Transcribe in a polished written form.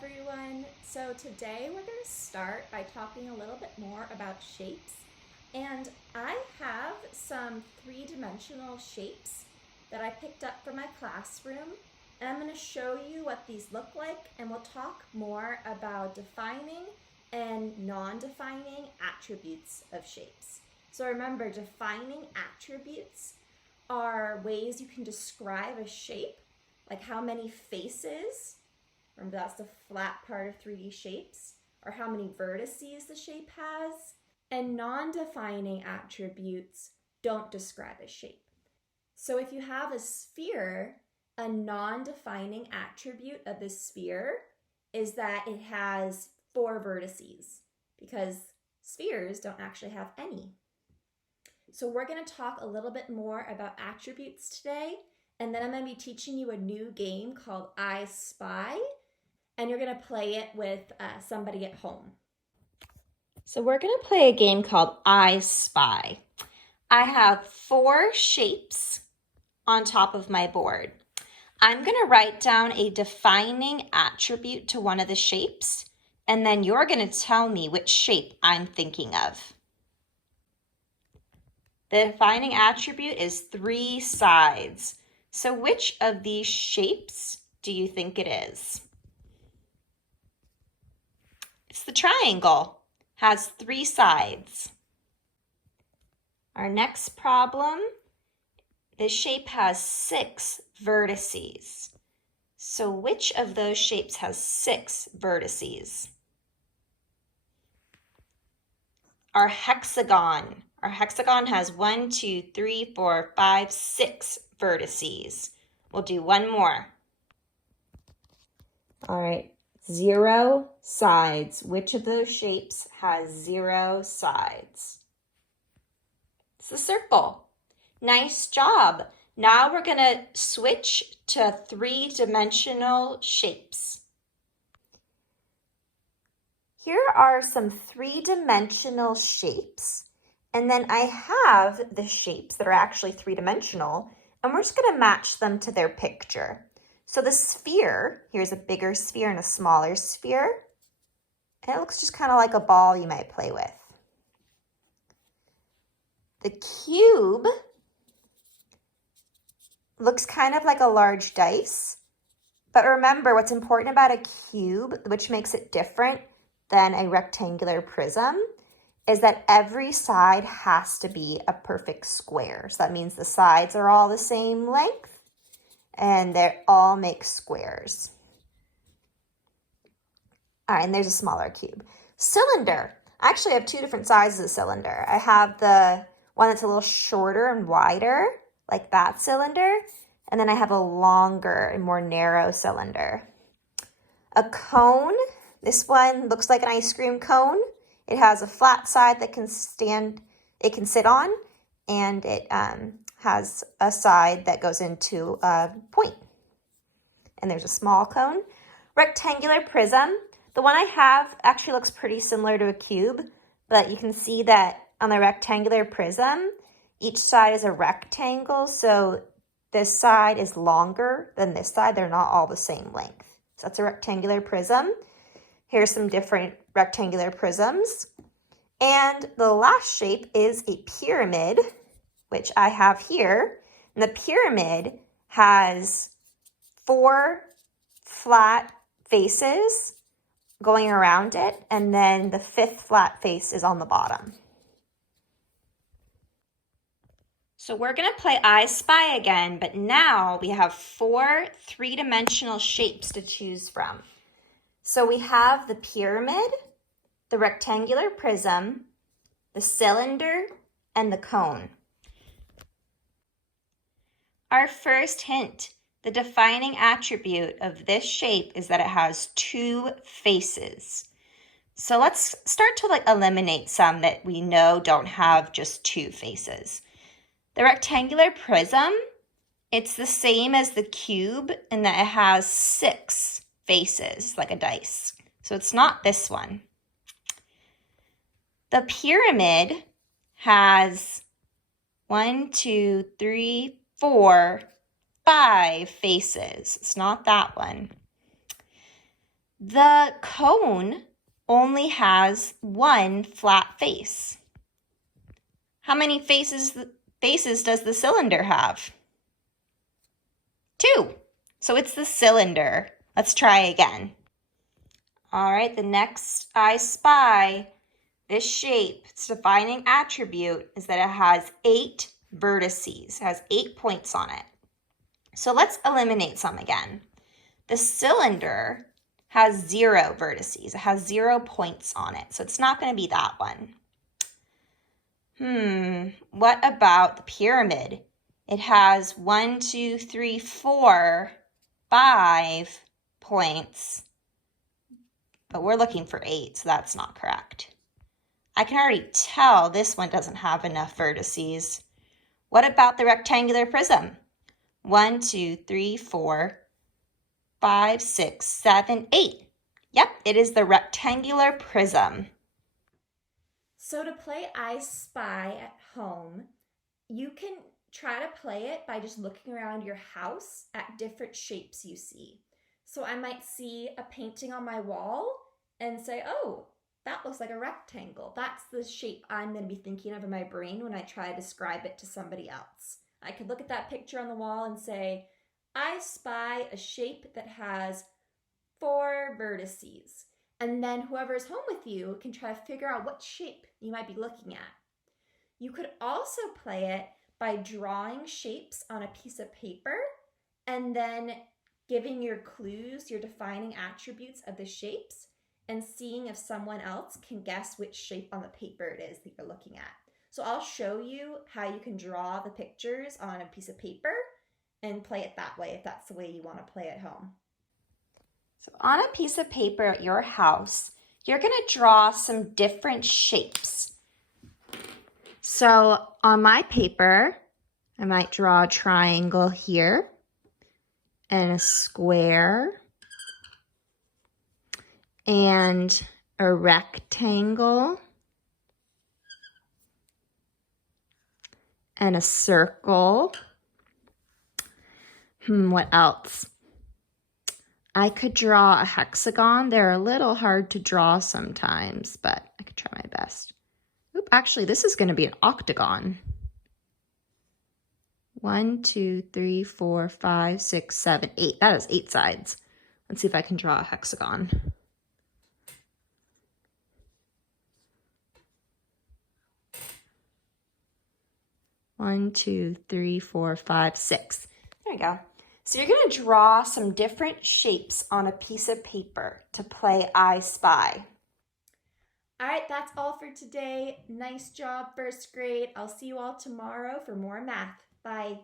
everyone. So today we're going to start by talking a little bit more about shapes. And I have some three-dimensional shapes that I picked up from my classroom. And I'm going to show you what these look like, and we'll talk more about defining and non-defining attributes of shapes. So remember, defining attributes are ways you can describe a shape, like how many faces. Remember, that's the flat part of 3D shapes, or how many vertices the shape has. And non-defining attributes don't describe a shape. So if you have a sphere, a non-defining attribute of the sphere is that it has 4 vertices, because spheres don't actually have any. So we're going to talk a little bit more about attributes today, and then I'm going to be teaching you a new game called iSpy, and you're going to play it with somebody at home. So we're going to play a game called iSpy. I have 4 shapes on top of my board. I'm going to write down a defining attribute to one of the shapes, and then you're going to tell me which shape I'm thinking of. The defining attribute is 3 sides. So which of these shapes do you think it is? It's the triangle. Has 3 sides. Our next problem, this shape has 6 vertices. So which of those shapes has 6 vertices? Our hexagon. Our hexagon has 1, 2, 3, 4, 5, 6 vertices. We'll do one more. All right, 0 sides. Which of those shapes has 0 sides? It's the circle. Nice job. Now we're going to switch to 3-dimensional shapes. Here are some 3-dimensional shapes, and then I have the shapes that are actually 3-dimensional, and we're just going to match them to their picture. So the sphere, here's a bigger sphere and a smaller sphere, and it looks just kind of like a ball you might play with. The cube looks kind of like a large dice, but remember what's important about a cube, which makes it different than a rectangular prism, is that every side has to be a perfect square. So that means the sides are all the same length and they all make squares. All right, and there's a smaller cube. Cylinder. I actually have 2 different sizes of cylinder. I have the one that's a little shorter and wider, like that cylinder, and then I have a longer and more narrow cylinder. A cone. This one looks like an ice cream cone. It has a flat side that can sit on, and it has a side that goes into a point. And there's a small cone. Rectangular prism. The one I have actually looks pretty similar to a cube, but you can see that on the rectangular prism, each side is a rectangle, so this side is longer than this side. They're not all the same length. So that's a rectangular prism. Here's some different rectangular prisms. And the last shape is a pyramid, which I have here. And the pyramid has 4 flat faces going around it, and then the 5th flat face is on the bottom. So we're going to play iSpy again, but now we have 4 3-dimensional shapes to choose from. So we have the pyramid, the rectangular prism, the cylinder, and the cone. Our first hint, the defining attribute of this shape is that it has 2 faces. So let's start to eliminate some that we know don't have just 2 faces. The rectangular prism, it's the same as the cube in that it has 6 faces, like a dice. So it's not this one. The pyramid has 1, 2, 3, 4, 5 faces. It's not that one. The cone only has one flat face. How many faces does the cylinder have? 2. So it's the cylinder. Let's try again. All right, the next iSpy, this shape, its defining attribute is that it has 8 vertices. It has 8 points on it. So let's eliminate some again. The cylinder has 0 vertices. It has 0 points on it, so it's not going to be that one. What about the pyramid? It has 1, 2, 3, 4, 5 points, but we're looking for 8, so that's not correct. I can already tell this one doesn't have enough vertices. What about the rectangular prism? 1, 2, 3, 4, 5, 6, 7, 8. Yep, it is the rectangular prism. So to play iSpy at home, you can try to play it by just looking around your house at different shapes you see. So I might see a painting on my wall and say, oh, that looks like a rectangle. That's the shape I'm going to be thinking of in my brain when I try to describe it to somebody else. I could look at that picture on the wall and say, I spy a shape that has 4 vertices. And then whoever's home with you can try to figure out what shape you might be looking at. You could also play it by drawing shapes on a piece of paper and then giving your clues, your defining attributes of the shapes, and seeing if someone else can guess which shape on the paper it is that you're looking at. So I'll show you how you can draw the pictures on a piece of paper and play it that way if that's the way you want to play at home. So on a piece of paper at your house, you're going to draw some different shapes. So on my paper, I might draw a triangle here and a square and a rectangle and a circle. What else? I could draw a hexagon. They're a little hard to draw sometimes, but I could try my best. Oop, actually, this is going to be an octagon. 1, 2, 3, 4, 5, 6, 7, 8. That is 8 sides. Let's see if I can draw a hexagon. One, 2, 3, 4, 5, 6. There we go. So you're going to draw some different shapes on a piece of paper to play iSpy. All right, that's all for today. Nice job, first grade. I'll see you all tomorrow for more math. Bye.